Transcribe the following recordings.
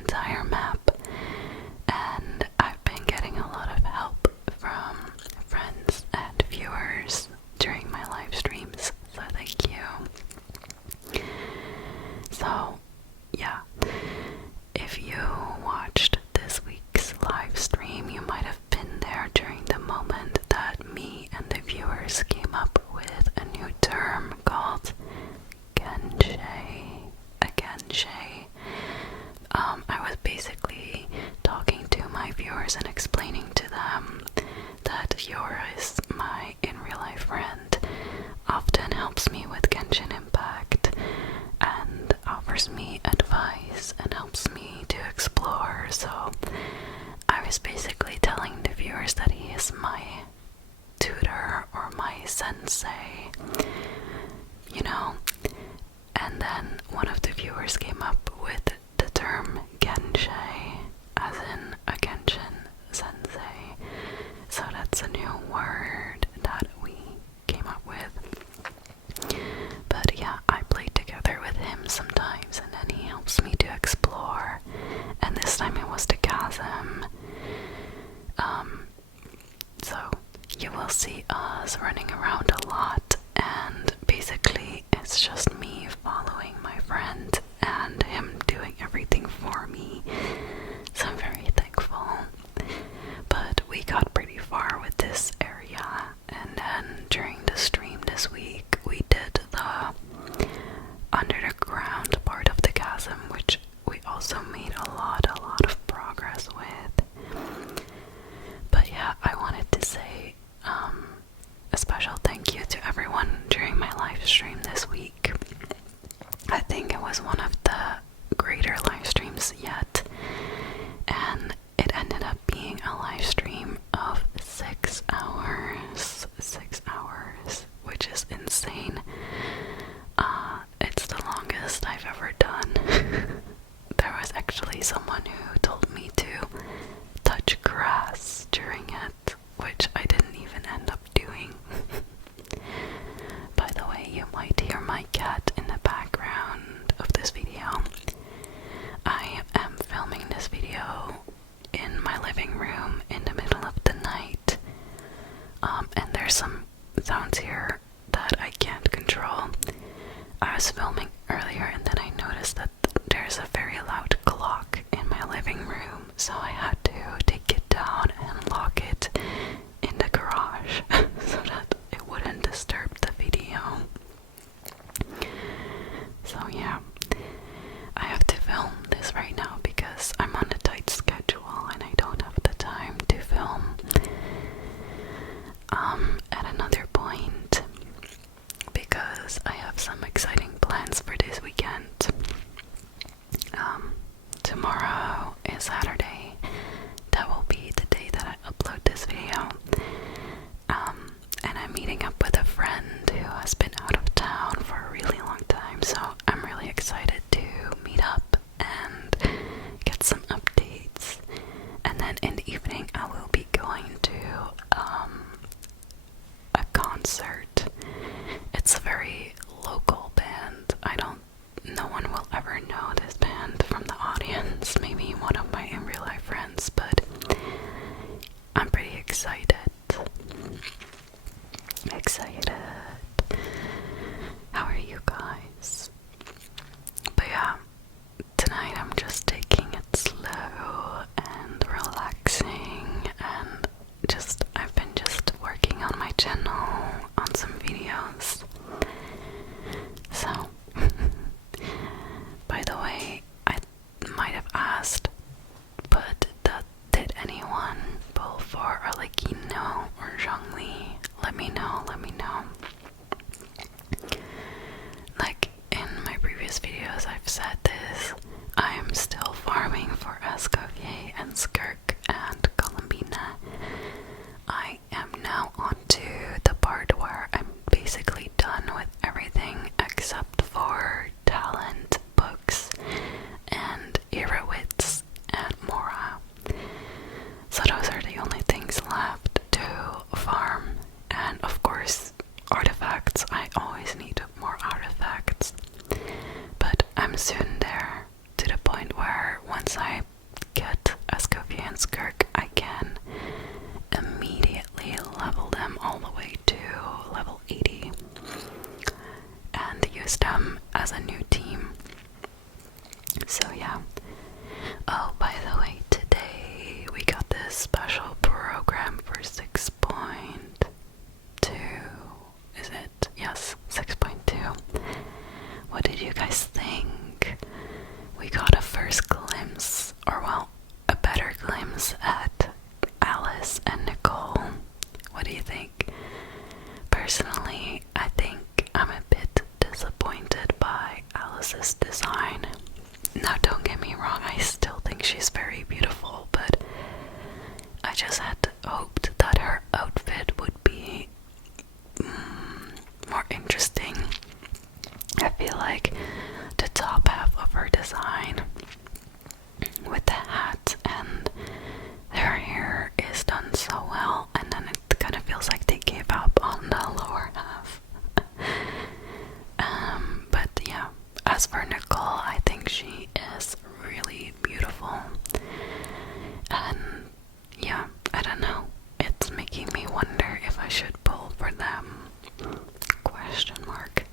entire map, and I've been getting a lot of help from friends and viewers during my live streams, so thank you. So, yeah, if you watched this week's live stream, you might have been there during the moment that me and the viewers came up with a new term called Genshin. I was basically talking to my viewers and explaining to them that Yora is my in real life friend, often helps me with Genshin Impact, and offers me advice and helps me to explore. So I was basically telling the viewers that he is my tutor or my sensei, you know. And then one of the viewers came up with the term Genshin, as in a Genshin sensei. So that's a new word that we came up with. But yeah, I play together with him sometimes, and then he helps me to explore. And this time it was the chasm. So you will see us running around a lot, and basically it's just me following my friend and him doing everything for me. So I'm very thankful. But we got pretty far with this area, and then during the stream this week we did the under the ground part of the chasm, which we also made a lot of progress with. But yeah, I wanted to say a special thank you to everyone during my live stream this week. I think it was one of the greater live streams yet, and it ended up being a live stream of 6 hours. 6 hours, which is insane. It's the longest I've ever done. There was actually someone who told me to touch grass during it, which I didn't even end up doing. By the way, you might hear my cat in the background of this video. I am filming this video in my living room in the middle of the night, and there's some sounds here that I can't control. I was filming earlier and then I noticed that there's a very loud clock in my living room, so I had to take it down and lock it in the garage so that it wouldn't disturb the video. So yeah, I have to film this right now because I'm on a tight schedule and I don't have the time to film. And can immediately level them all the way to level 80 and use them as a new team. So yeah. Oh, by the way, today we got this special program for 6.2. Is it? Yes, 6.2. What did you guys think? We got a first glimpse, or well, a better glimpse at Alice and Nicole. What do you think? Personally, I think I'm a bit disappointed by Alice's design. Now, don't get me wrong, I still think she's very beautiful, but I just had hoped that her outfit would be more interesting. I feel like the top half of her design with the hat and her hair is done so well, and then it kind of feels like they gave up on the lower half. But yeah, as for Nicole, I think she is really beautiful. And yeah, I don't know. It's making me wonder if I should pull for them. Question mark.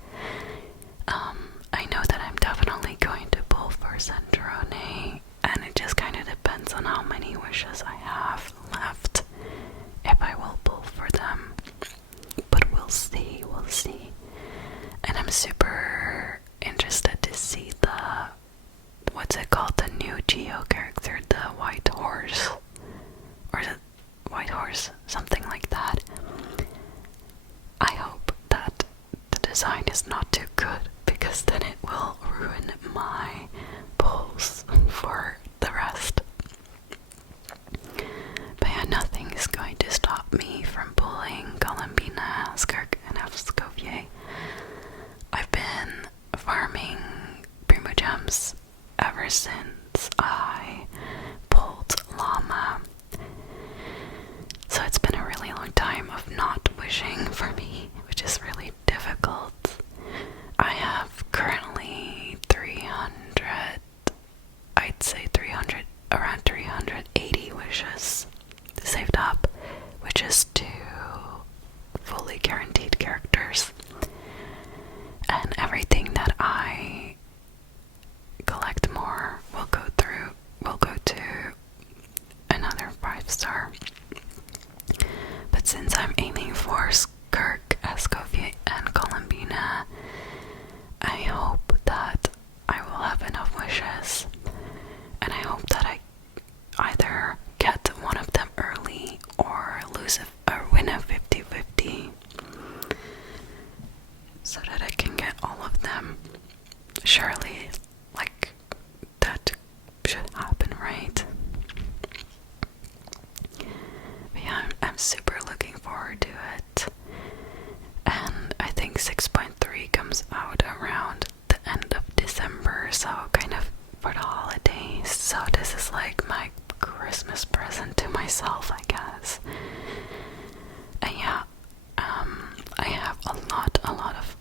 I know that I'm definitely going to pull for Centrone, and it just kind of depends on how many wishes I have left if I will pull for them. But we'll see, And I'm super interested to see the, what's it called, the new Geo character, the White Horse, or the White Horse, something like that. I hope that the design is not too good, because then it will ruin my pulls for the rest. But yeah, nothing is going to stop me from pulling Columbina, Skirk, and Avskovye. I've been farming Primo Gems ever since I pulled Llama. So it's been a really long time of not wishing for me, which is really difficult. I have currently 300, I'd say 300, around 380 wishes saved up, which is 2 fully guaranteed characters. And everything that I collect more will go to another 5-star. But since I'm aiming for Skirk, Escovia, and Columbina, I hope that I will have enough wishes, and I hope that I either get one of them early or win a 50-50, so that I can get all of them. Surely, like, that should happen, right? But yeah, I'm super looking forward to it. And I think 6.3 comes out around the end of December, so kind of for the holidays. So this is like my Christmas present to myself, I guess. And yeah, I have a lot of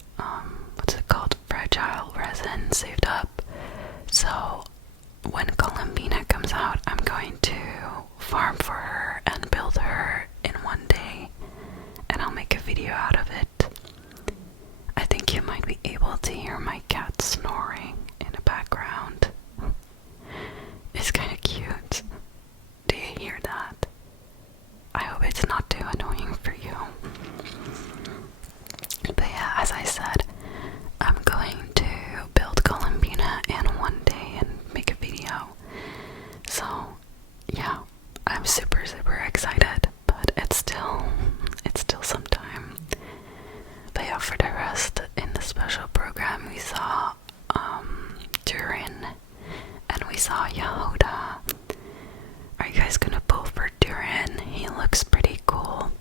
what's it called, fragile resin saved up. So when Columbina comes out, I'm going to farm for her and build her in one day, and I'll make a video out of it. I think you might be able to hear my cat snoring in the background. It's kind of cute. Do you hear that? I hope it's not too annoying for you. But yeah, as I said, I'm going to build Columbina in one day and make a video. So yeah, I'm super excited, but it's still some time. But yeah, for the rest, in the special program we saw Durin, and we saw Yehuda. Are you guys gonna pull for Durin? He looks pretty cool.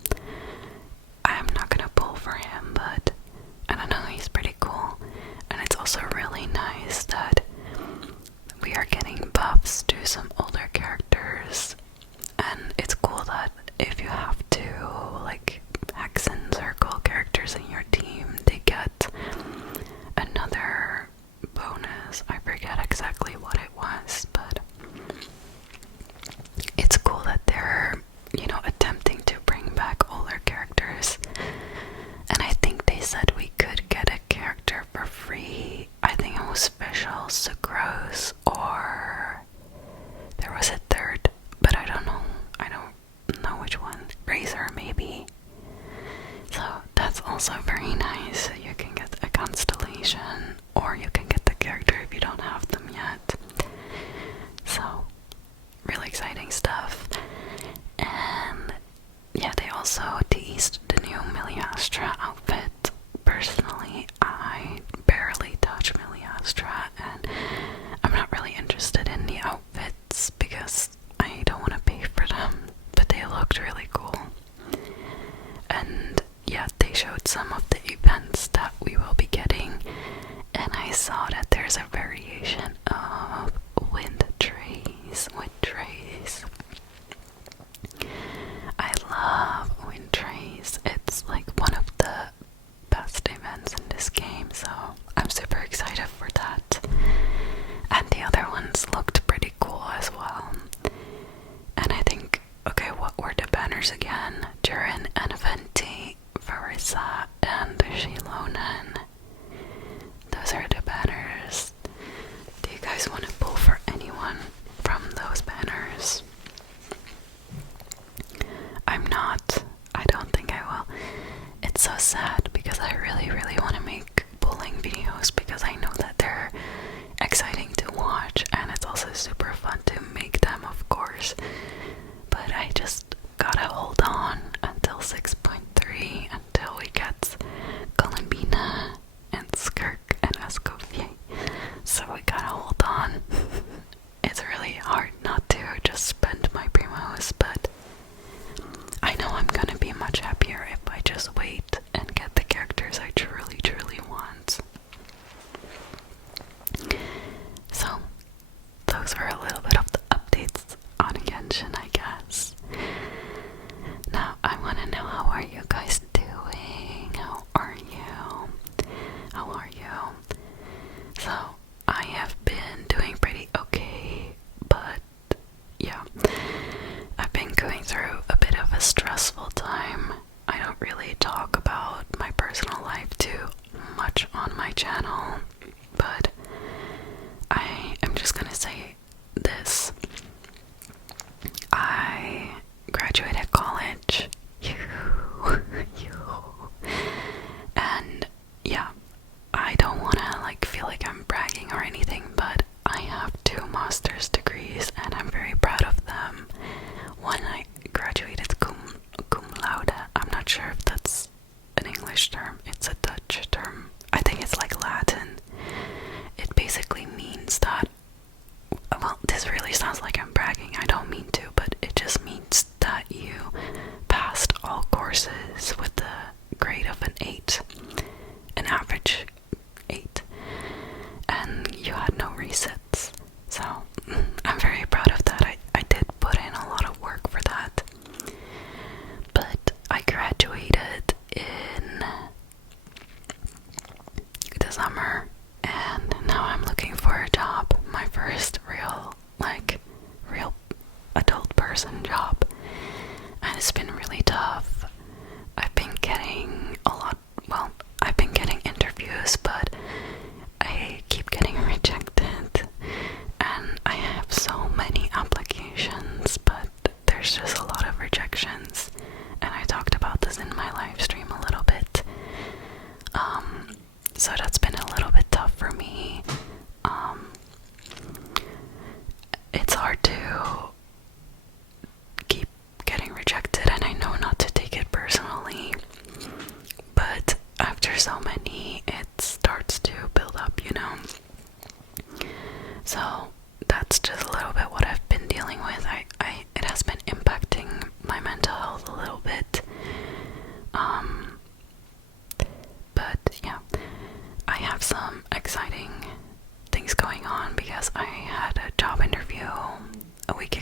I'm not gonna pull for him, but I don't know, he's pretty cool. And it's also really nice that we are getting buffs to some older characters. And it's cool that if you have to, like, Hex and Circle characters in your team, they get another bonus. I forget exactly what it was, but it's cool that they're also very nice. You can get a constellation, or you can get the character if you don't have them yet. So, really exciting stuff. And yeah, they also teased the new Miliastra outfit. Personally, I barely touch Miliastra, and I'm not really interested in the outfits because I don't want to pay for them, but they looked really cool. And yeah, they showed some of the events that we will be getting, and I saw that there's a variation of wind trays. I love wind trays. It's like one of the best events in this game, so I'm super excited for that. And the other ones looked pretty cool as well. And I think, okay, what were the banners again? Durin and Venti, Farissa, and Shilonen. Those are the banners. Do you guys want to pull for anyone from those banners? I'm not. I don't think I will. It's so sad because I really, really want to make pulling videos because I know that they're exciting to watch, and it's also super fun to make them, of course. But I just gotta hold on until 6.3 until we get Columbina and Skirk and Escoffier. So we gotta hold on. It's really hard not to just spend my primos, but I know I'm gonna be much happier if I just wait and get the characters I truly, truly want. So, those were a little bit of the updates on Genshin, I guess. Now, I want to know, how are you guys doing? How are you? How are you? So, I have been doing pretty okay, but yeah, I've been going through a bit of a stressful time. I don't really talk about my personal life too much on my channel, but I am just gonna say this. I graduated college. And yeah, I don't wanna feel like I'm bragging or anything, but I have 2 master's degrees and I'm very proud of them. One, I graduated cum laude. I'm not sure if that's an English term. It's a Dutch term. I think it's like Latin. It basically means that, well, this really sounds like I'm bragging. I don't mean to, but it just means that you passed all courses with the grade of an 8, an average 8, and you had no resets. So I'm very proud of that. I did put in a lot of work for that. But I graduated in the summer, and now I'm looking for a job. My first real adult person job. And it's been really tough. I've been getting I've been getting interviews, but I keep getting rejected. And I have so many applications, but there's just a lot of rejections. And I talked about this in my live stream a little bit. So that's been a little bit tough for me. It's hard to keep getting rejected, and I know not to take it personally, but after so many, it starts to build up, you know? So that's just a little bit what I've been dealing with. It has been impacting my mental health a little bit. But yeah, I have some exciting things going on because I had a job interview a week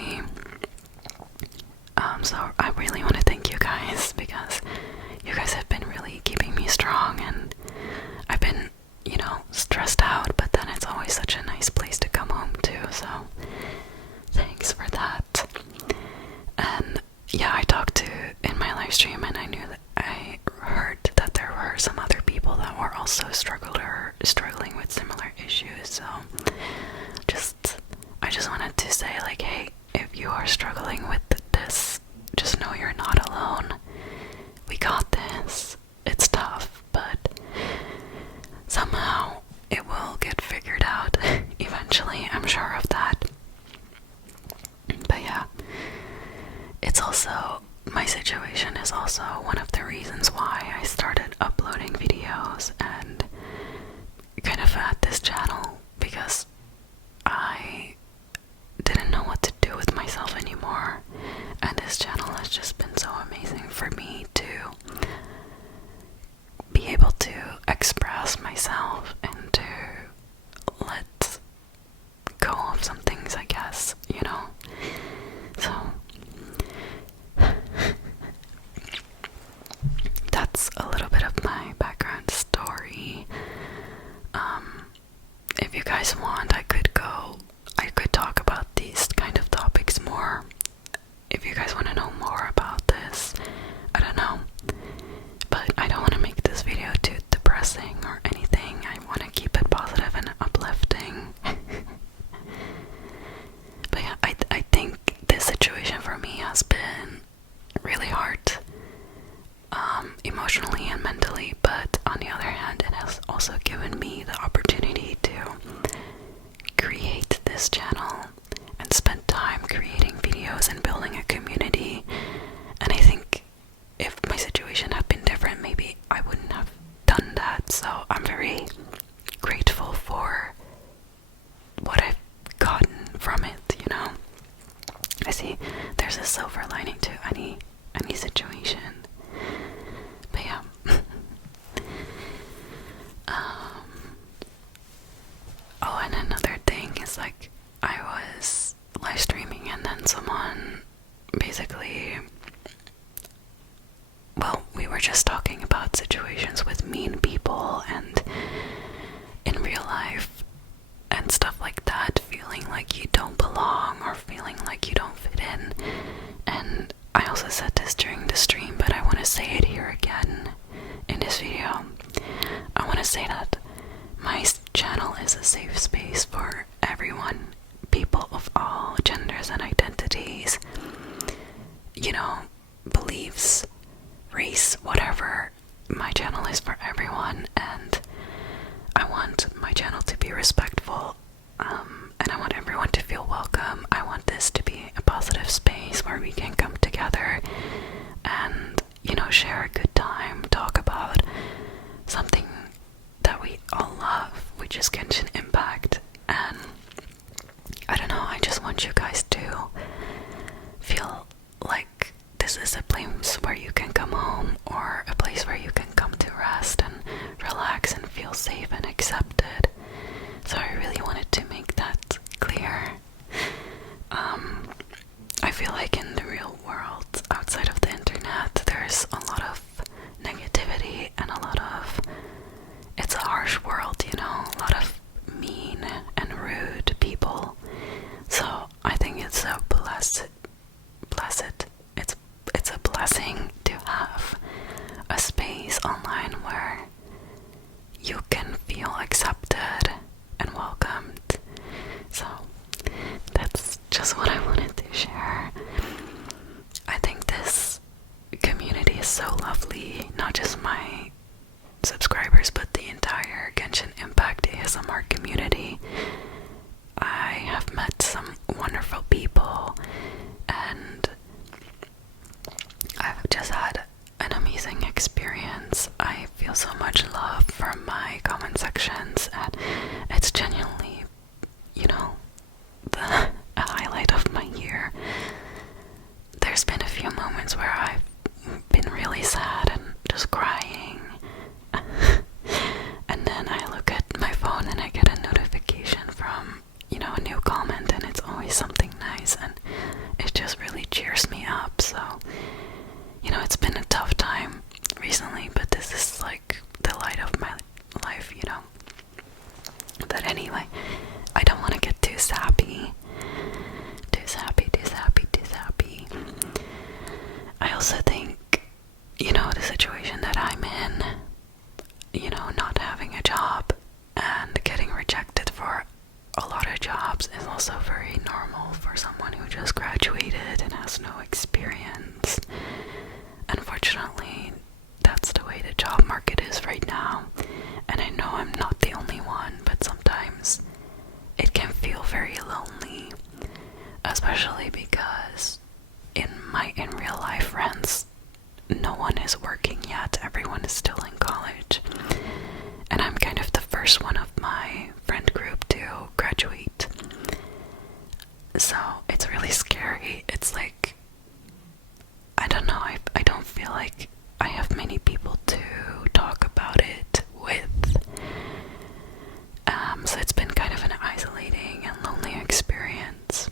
eventually. So I really want to thank you guys, because you guys have been really keeping me strong, and I've been, stressed out, but then it's always such a nice place to come home to, so thanks for that. And yeah, I talked to in my live stream, and I heard that there were some other people that were also struggling with similar issues, so I just wanted to say, like, hey, if you are struggling with this, just know you're not alone. We got this. It's tough, but somehow it will get figured out eventually, I'm sure of that. But yeah, it's also, my situation is also one of the reasons why I started uploading videos and kind of at this channel, because I didn't know what to do with myself anymore, and this channel has just been so amazing for me to be able to express myself and to let go of some things, I guess, so that's a little bit of my background story. If you guys want, I could talk about these kind of topics more. If you guys want to know more about this, I don't know. But I don't want to make this video too depressing or anything. I want to keep it positive and uplifting. But yeah, I think this situation for me has been really hard, emotionally and mentally, but on the other hand, it has also given me the opportunity to create this channel and spend time creating videos and building a community. And I think if my situation had been different, maybe I wouldn't have done that. So I'm very grateful for what I've gotten from it, I see there's a silver lining to any situation. But yeah. Oh, and another thing is, like, I was live streaming and then someone basically, well, we were just talking about situations with mean people and in real life and stuff like that, feeling like you don't belong or feeling like you don't fit in. And I also said this during the stream, but I want to say it here again in this video. I want to say that my channel is a safe space for everyone, people of all genders and identities, beliefs, race, whatever. My channel is for everyone, and I want my channel to be respectful, and I want everyone to feel welcome. I want this to be a positive space where we can come together and, share a good time, talk about something that we all love, which is Genshin Impact. And I don't know, I just want you guys to feel like this is a place where you can come home, or a place where you can come to rest and relax and feel safe and accepted. So I really wanted to make that clear. I feel like in the real world, outside of the internet, there's a lot of negativity and a lot of, it's a harsh world, a lot of mean and rude people. So I think it's a it's a blessing to have a space online where you can feel accepted and welcomed. So that's just what I wanted to share. I think this community is so lovely, not just my subscribers, but the entire Genshin Impact ASMR community. I have met some wonderful people, and I've just had an amazing experience. I feel so much love from my comment sections, and it's genuinely, a highlight of my year. There's been a few moments where I've been really sad and just crying, and then I look at my phone and I get a notification from, a new comment, and it's always something nice, and just graduated and has no experience. Unfortunately, that's the way the job market is right now, and I know I'm not the only one, but sometimes it can feel very lonely, especially because in real life friends, no one is working yet, everyone is still in college, and I'm kind of the first one of my friend group to graduate. So it's really scary. It's like, I don't know, I don't feel like I have many people to talk about it with. So it's been kind of an isolating and lonely experience.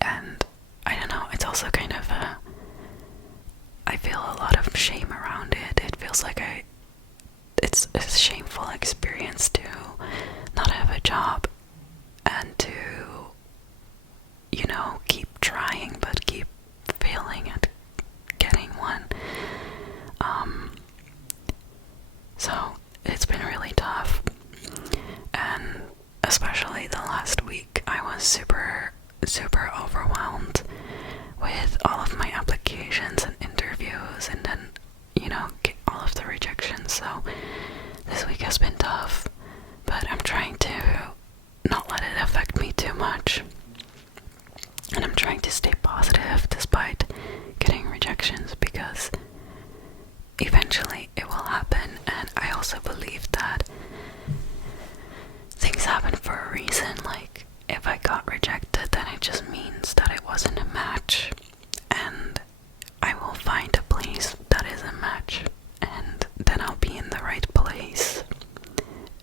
And I don't know, it's also kind of I feel a lot of shame around it. It feels like it's a shameful experience to not have a job and to, keep trying but keep failing at getting one. So it's been really tough, and especially the last week I was super overwhelmed with all of my applications and interviews, and then get all of the rejections. So this week has been tough, but I'm trying to not let it affect me too much, and I'm trying to stay positive despite getting rejections, because eventually it will happen. And I also believe that things happen for a reason. Like, if I got rejected, then it just means that it wasn't a match, and I will find a place that is a match, and then I'll be in the right place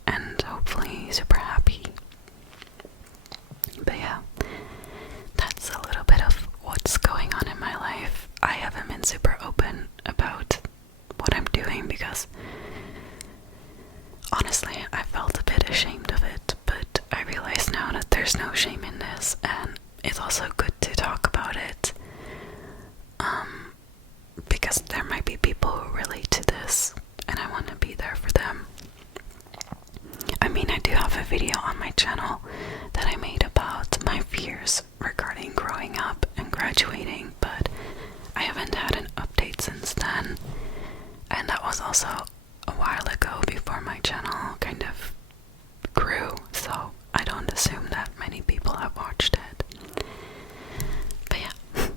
and hopefully super happy. But yeah, that's a little bit of what's going on in my life. I haven't been super open about what I'm doing because honestly I felt a bit ashamed of it, but I realize now that there's no shame in this, and it's also good to talk about it, because there might be people who relate to this and I want to be there for them. I mean, I do have a video on my channel that I made about my fears regarding growing up and graduating, but I haven't had an update since then, and that was also a while ago, before my channel kind of grew, so I don't assume that many people have watched it. But yeah,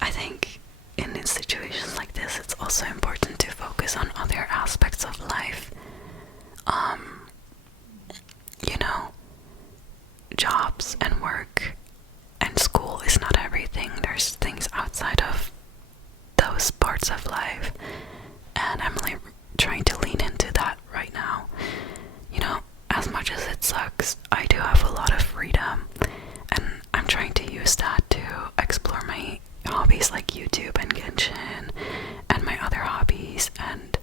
I think in situations like this, it's also important to focus on other aspects of life. Jobs and work and school is not everything. There's things outside of those parts of life, and I'm really trying to lean into that right now. As much as it sucks, I do have a lot of freedom, and I'm trying to use that to explore my hobbies like YouTube and Genshin and my other hobbies, and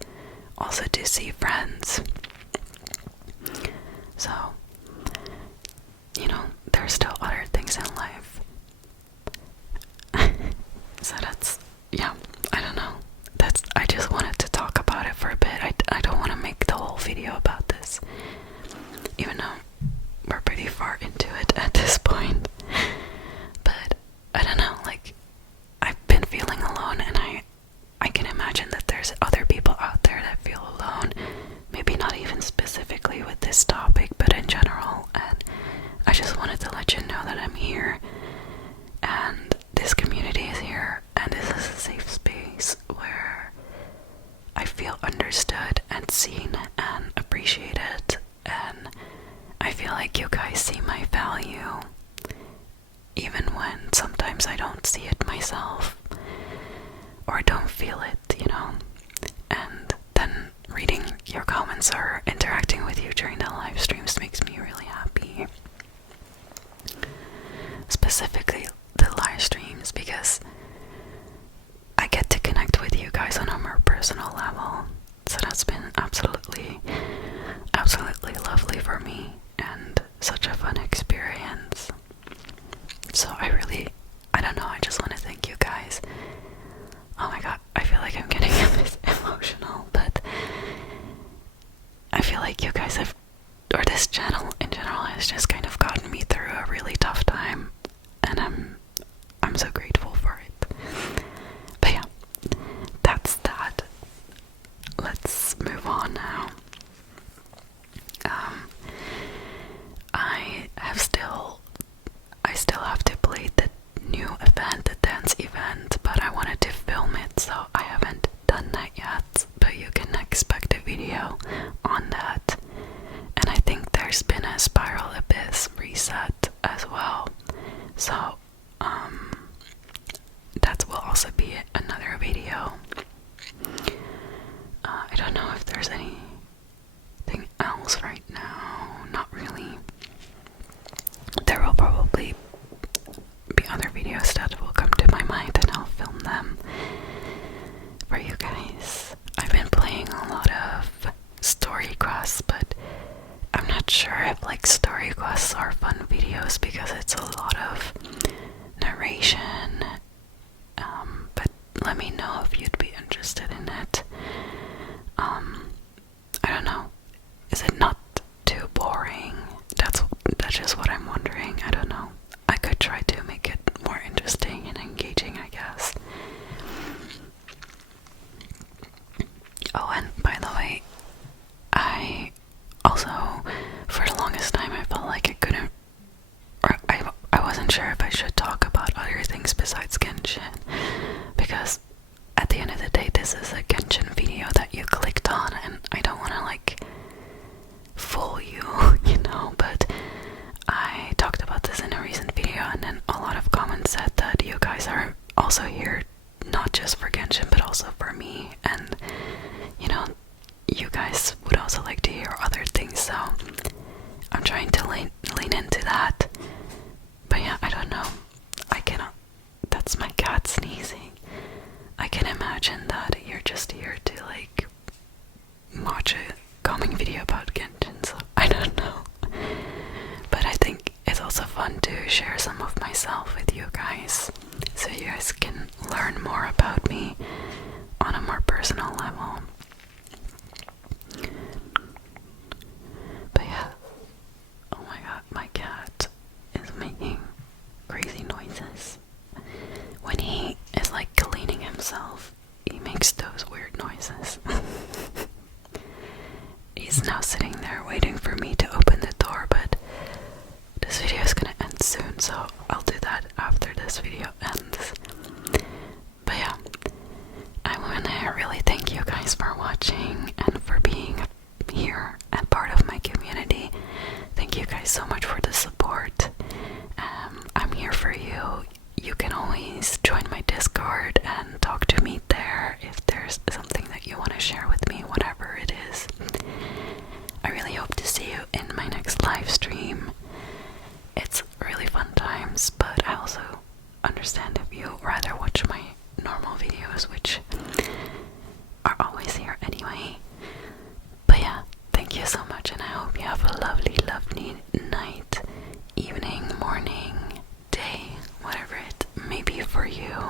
also to see friends. So, there's still other things in life. So that's, yeah, I don't know. I just wanted to talk about it for a bit. I don't want to make the whole video about this, even though we're pretty far into it at this point. But I don't know, like, I've been feeling alone, and I can imagine that there's other people out there that feel alone, maybe not even specifically with this topic, but in general. And I just wanted to let you know that I'm here, and this community is here, and this is a safe space where I feel understood and seen and appreciated, and I feel like you guys see my value, even when sometimes I don't see it myself, or don't feel it, and then reading your comments or interacting with you during the live streams makes me really happy. Specifically the live streams, because I get to connect with you guys on a more personal level. So that's been absolutely lovely for me, and such a fun experience. So I don't know, I just want to thank you guys. Oh my god, I feel like I'm getting a bit emotional, but I feel like you guys have, or this channel in general, has just kind of gotten me through a really tough time, there's anything else right now. Not really. There will probably be other videos that will come to my mind and I'll film them for you guys. I've been playing a lot of story quests, but I'm not sure if like story quests are fun videos because it's a lot of narration. But let me know if you'd be interested in it. I don't know. Is it not too boring? That's just what I'm wondering. I don't know. I could try to make it more interesting and engaging, I guess. Oh, and by the way, I also, for the longest time, I felt like I couldn't, or I wasn't sure if I should talk about other things besides Genshin, because at the end of the day, this is a Genshin video that you clicked on, and I don't want to like fool you, you know, but I talked about this in a recent video, and then a lot of comments said that you guys are also here not just for Genshin but also for me, and you know, you guys would also like to hear other things, so I'm trying to lean into that. But yeah, I don't know, I cannot, that's my cat sneezing. I can imagine that you're just here to like watch a calming video about Genshin, so I don't know. But I think it's also fun to share some of myself with you guys, so you guys can learn more about me on a more personal level. But yeah, oh my god, my cat is making crazy noises. When he is like cleaning himself, he makes those weird noises. He's now sitting there waiting for me to open the door, but this video is gonna end soon, so I'll do that after this video ends. But yeah, I wanna really thank you guys for watching and for being here and part of my community. Thank you guys so much for the support. I'm here for you. You can always join my Discord and talk to me there if there's something that you want to share with me, whatever it is. I really hope to see you in my next live stream. It's really fun times, but I also understand if you rather watch my normal videos, which are always here anyway. But yeah, thank you so much, and I hope you have a lovely, lovely night, evening, morning, day, whatever it may be for you.